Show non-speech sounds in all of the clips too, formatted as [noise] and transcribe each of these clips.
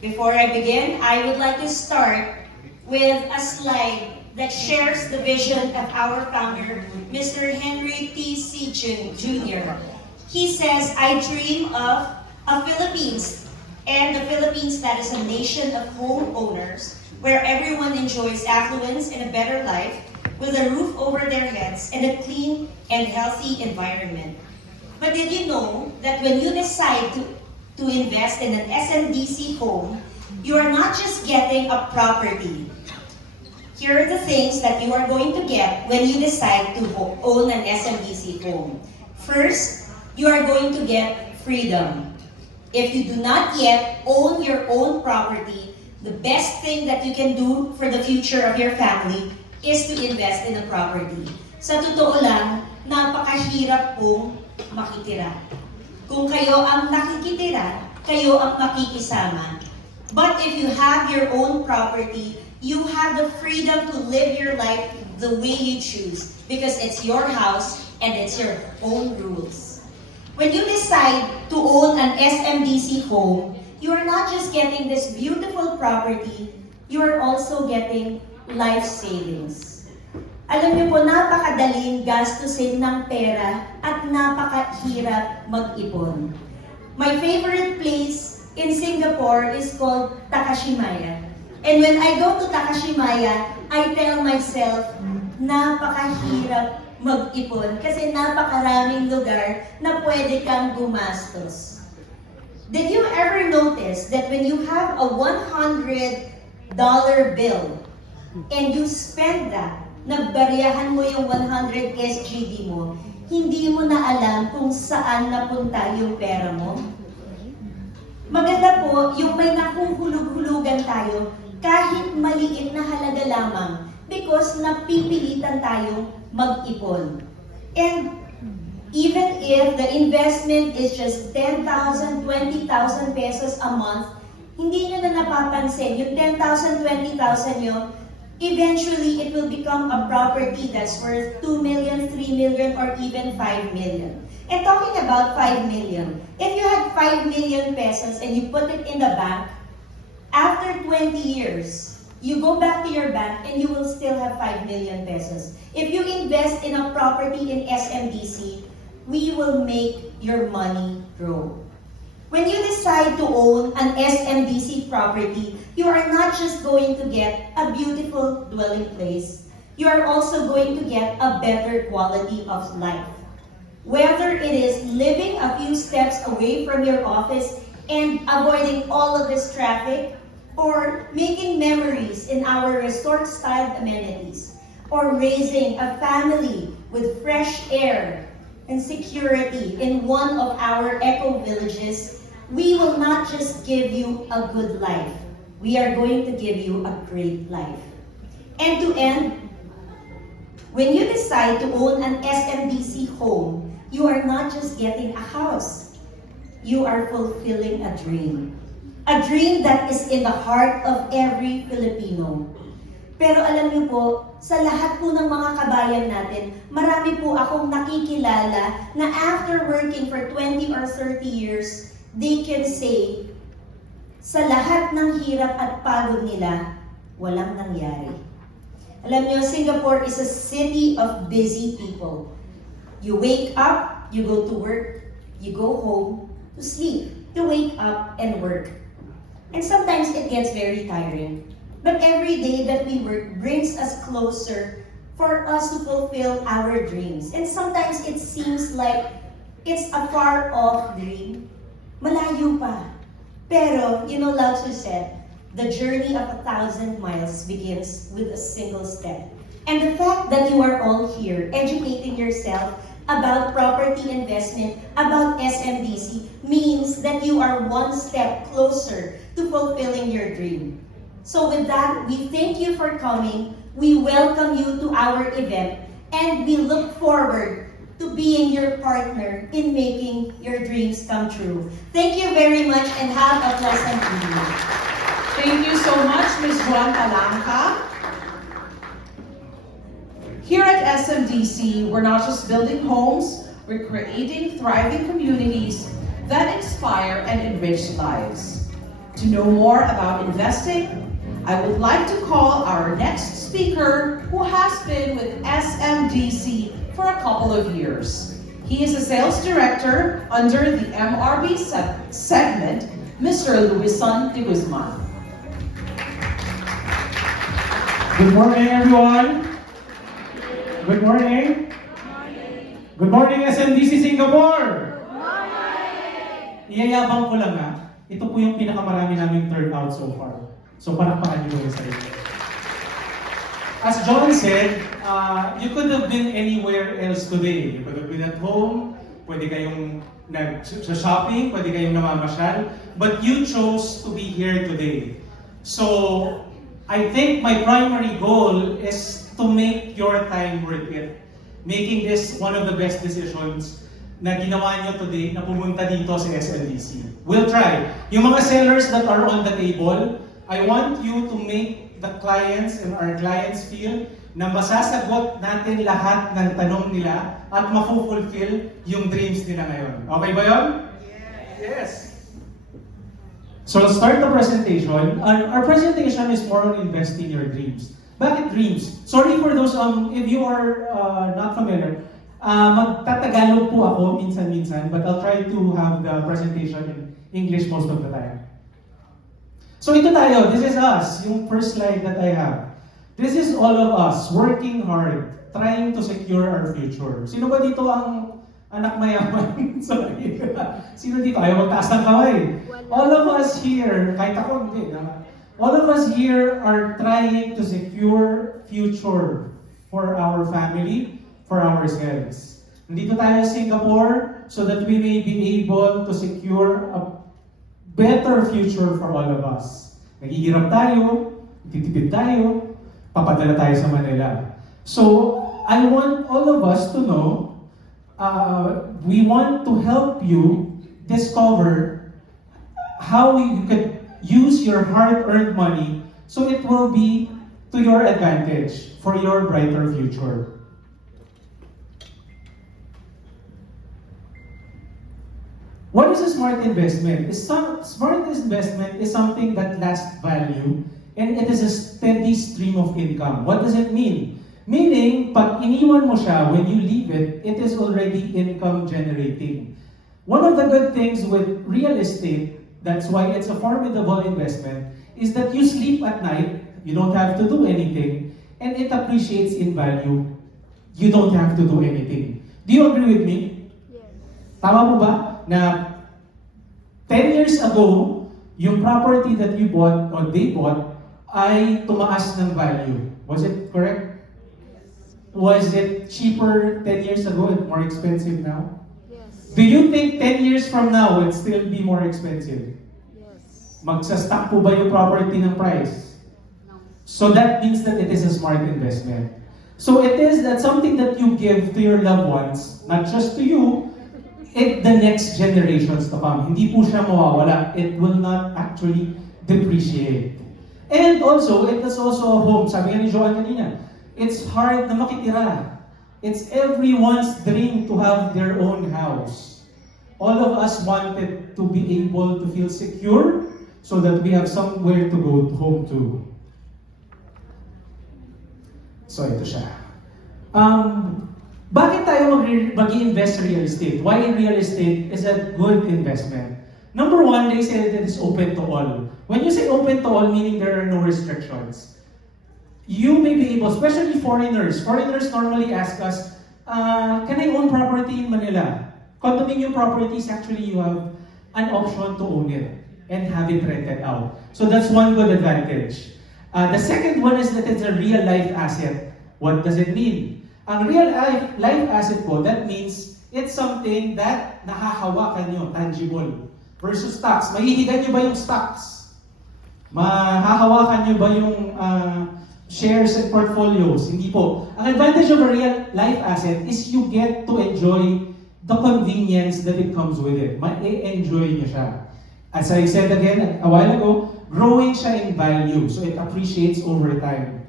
Before I begin, I would like to start with a slide that shares the vision of our founder, Mr. Henry T. C. Jun- Jr. He says, I dream of a Philippines, and the Philippines that is a nation of homeowners, where everyone enjoys affluence and a better life, with a roof over their heads and a clean and healthy environment. But did you know that when you decide to, to invest in an SMDC home, you are not just getting a property. Here are the things that you are going to get when you decide to own an SMDC home. First, you are going to get freedom. If you do not yet own your own property, the best thing that you can do for the future of your family is to invest in a property. Sa totoo lang, napakahirap pong makitira. Kung kayo ang nakikitira, kayo ang makikisama. But if you have your own property, you have the freedom to live your life the way you choose because it's your house and it's your own rules. When you decide to own an SMDC home, you are not just getting this beautiful property, you are also getting life savings. Alam niyo po, napakadaling gastusin ng pera at napakahirap mag-ipon. My favorite place in Singapore is called Takashimaya. And when I go to Takashimaya, I tell myself, napakahirap mag-ipon kasi napakaraming lugar na pwede kang gumastos. Did you ever notice that when you have a $100 bill and you spend that, nagbariyahan mo yung 100 SGD mo, hindi mo na alam kung saan napunta yung pera mo? Maganda po yung may nakuhulog-hulugan tayo kahit maliit na halaga lamang because napipilitan tayo mag-ipon. And even if the investment is just 10,000, 20,000 pesos a month, hindi nyo na napapansin, yung 10,000, 20,000 nyo, eventually it will become a property that's worth 2 million, 3 million, or even 5 million. And talking about 5 million, if you had 5 million pesos and you put it in the bank, after 20 years, you go back to your bank and you will still have 5 million pesos. If you invest in a property in SMDC, we will make your money grow. When you decide to own an SMDC property, you are not just going to get a beautiful dwelling place, you are also going to get a better quality of life. Whether it is living a few steps away from your office and avoiding all of this traffic, or making memories in our resort-style amenities, or raising a family with fresh air and security in one of our eco villages, we will not just give you a good life. We are going to give you a great life. And to end, when you decide to own an SMDC home, you are not just getting a house. You are fulfilling a dream. A dream that is in the heart of every Filipino. Pero alam niyo po, sa lahat po ng mga kabayan natin, marami po akong nakikilala na after working for 20 or 30 years, they can say, sa lahat ng hirap at pagod nila, walang nangyari. Alam niyo, Singapore is a city of busy people. You wake up, you go to work, you go home to sleep, to wake up and work. And sometimes it gets very tiring. But every day that we work brings us closer for us to fulfill our dreams. And sometimes it seems like it's a far off dream. Malayo pa. Pero, you know, Lao Tzu said, the journey of a thousand miles begins with a single step. And the fact that you are all here educating yourself about property investment, about SMDC, means that you are one step closer to fulfilling your dream. So with that, we thank you for coming. We welcome you to our event, and we look forward to being your partner in making your dreams come true. Thank you very much and have a pleasant evening. Thank you so much, Ms. Juan Palanca. Here at SMDC, we're not just building homes, we're creating thriving communities that inspire and enrich lives. To know more about investing, I would like to call our next speaker who has been with SMDC for a couple of years. He is a sales director under the MRB se- segment, Mr. Luisan de Guzman. Good morning, everyone. Good morning. Good morning, SMDC Singapore. Iyayabang ko lang ha, ito po yung pinakamarami naming turnout so far. So palakpakan niyo yung sarili. As John said, uh, you could have been anywhere else today. You could have been at home, pwede kayong nag sa shopping, pwede kayong namamasyal, but you chose to be here today. So, I think my primary goal is to make your time worth it. Making this one of the best decisions na ginawa nyo today na pumunta dito sa SLDC. We'll try. Yung mga sellers that are on the table, I want you to make the clients and our clients feel na masasagot natin lahat ng tanong nila at mafulfill yung dreams nila ngayon. Okay ba yun? Yes. So let's start the presentation. Our, our presentation is more on investing your dreams. Bakit dreams? Sorry for those, um, if you are uh, not familiar, uh, magtatagalog po ako minsan-minsan, but I'll try to have the presentation in English most of the time. So ito tayo, this is us, yung first slide that I have. This is all of us working hard, trying to secure our future. Sino ba dito ang anak mayaman? [laughs] Sorry. Sino dito? Ayaw magtaas ng kamay. All of us here, kahit ako hindi, na- all of us here are trying to secure future for our family, for ourselves. Nandito tayo sa Singapore so that we may be able to secure a better future for all of us. Naghihirap tayo, titipid tayo, papadala tayo sa Manila. So, I want all of us to know, uh, we want to help you discover how you could use your hard-earned money so it will be to your advantage for your brighter future. What is a smart investment? Some, smart investment is something that lasts value and it is a steady stream of income. What does it mean? Meaning, pag iniwan mo siya, when you leave it, it is already income generating. One of the good things with real estate, that's why it's a formidable investment, is that you sleep at night, you don't have to do anything, and it appreciates in value. You don't have to do anything. Do you agree with me? Yes. Tama po ba na 10 years ago, yung property that you bought or they bought ay tumaas ng value. Was it correct? Was it cheaper 10 years ago and more expensive now? Yes. Do you think 10 years from now will still be more expensive? Yes. Magsa-stack po ba yung property ng price? No. So that means that it is a smart investment. So it is that something that you give to your loved ones, not just to you, it the next generations to come. Hindi po siya mawawala. It will not actually depreciate. And also, it is also a home. Sabi ni Joan kanina, it's hard na makitira. It's everyone's dream to have their own house. All of us wanted to be able to feel secure so that we have somewhere to go home to. So ito siya. Um, bakit tayo mag- mag-invest sa real estate? Why real estate is a good investment? Number one, they say that it's open to all. When you say open to all, meaning there are no restrictions. You may be able, especially foreigners. Foreigners normally ask us, uh, can I own property in Manila? Condominium properties, actually you have an option to own it and have it rented out. So that's one good advantage. Uh, the second one is that it's a real life asset. What does it mean? Ang real life, life asset po, that means it's something that nahahawakan nyo, tangible. Versus stocks. Mahihigan nyo ba yung stocks? Mahahawakan nyo ba yung uh, shares and portfolios? Hindi po. Ang advantage of a real life asset is you get to enjoy the convenience that it comes with it. Ma-enjoy nyo siya. As I said again a while ago, growing siya in value. So it appreciates over time.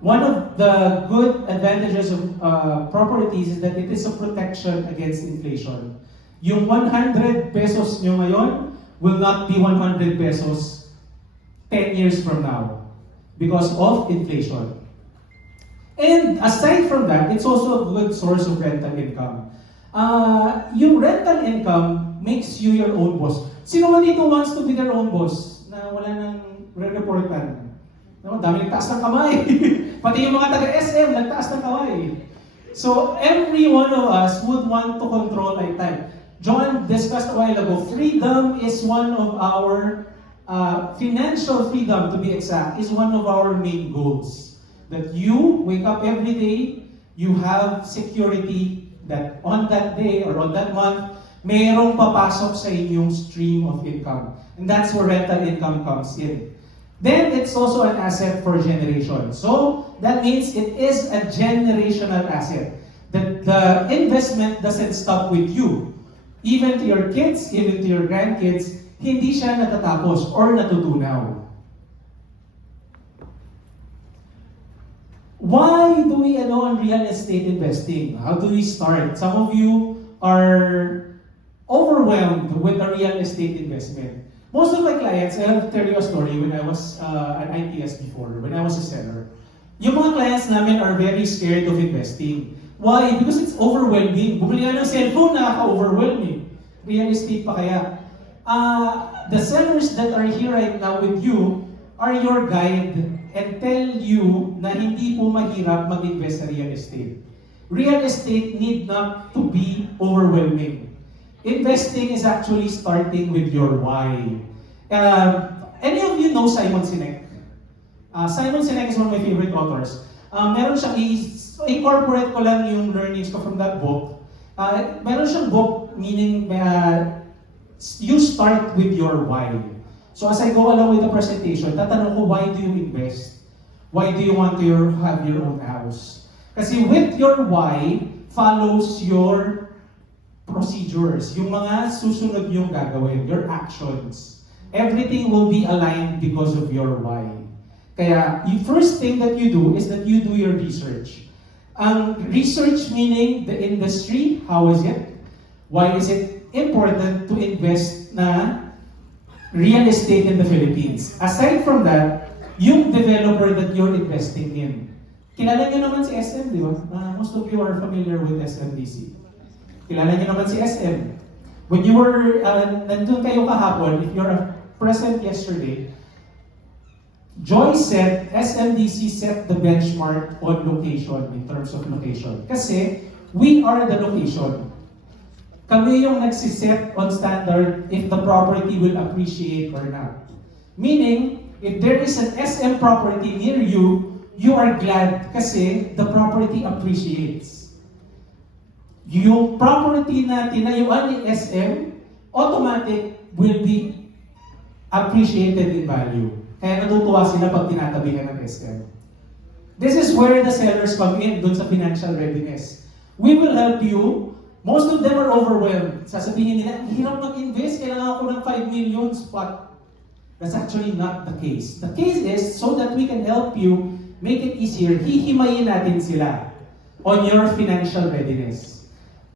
One of the good advantages of uh, properties is that it is a protection against inflation. Yung 100 pesos nyo ngayon will not be 100 pesos 10 years from now because of inflation. And aside from that, it's also a good source of rental income. Uh, yung rental income makes you your own boss. Sino man dito wants to be their own boss na wala nang re-reportan? No, dami nagtaas ng kamay. [laughs] Pati yung mga taga-SM, nagtaas ng kamay. So, every one of us would want to control our time. John discussed a while ago, freedom is one of our, uh, financial freedom to be exact, is one of our main goals. That you wake up every day, you have security that on that day or on that month, mayroong papasok sa inyong stream of income. And that's where rental income comes in. Then it's also an asset for generation. So that means it is a generational asset. That the investment doesn't stop with you. Even to your kids, even to your grandkids, hindi siya natatapos or natutunaw. Why do we ano on real estate investing? How do we start? Some of you are overwhelmed with the real estate investment. Most of my clients, I have to tell you a story when I was uh, an ITS before, when I was a seller. Yung mga clients namin are very scared of investing. Why? Because it's overwhelming. Bumili ka ng cellphone, nakaka-overwhelming. Real estate pa kaya. Uh, the sellers that are here right now with you are your guide and tell you na hindi po mahirap mag-invest sa real estate. Real estate need not to be overwhelming. Investing is actually starting with your why. Um, any of you know Simon Sinek? Uh, Simon Sinek is one of my favorite authors. Uh, meron siyang, i- incorporate ko lang yung learnings ko from that book. Uh, meron siyang book meaning uh, you start with your why. So as I go along with the presentation, tatanong ko, why do you invest? Why do you want to your, have your own house? Kasi with your why follows your procedures, yung mga susunod yung gagawin, your actions. Everything will be aligned because of your why. Kaya, yung first thing that you do is that you do your research. Ang research meaning the industry, how is it? Why is it important to invest na real estate in the Philippines? Aside from that, yung developer that you're investing in. Kilala niyo naman si SM, di ba? Uh, most of you are familiar with SMDC. Kilala niyo naman si SM. When you were, uh, nandun kayo kahapon, if you're present yesterday, Joy said SMDC set the benchmark on location in terms of location. Kasi we are the location. Kami yung nagsiset on standard if the property will appreciate or not. Meaning, if there is an SM property near you, you are glad kasi the property appreciates. Yung property na tinayuan ni SM, automatic will be appreciated in value. Kaya natutuwa sila pag tinatabihan ng SM. This is where the sellers come in, dun sa financial readiness. We will help you. Most of them are overwhelmed. Sasabihin nila, "Ang hirap mag-invest, kailangan ko ng 5 million but That's actually not the case. The case is so that we can help you make it easier, hihimayin natin sila on your financial readiness.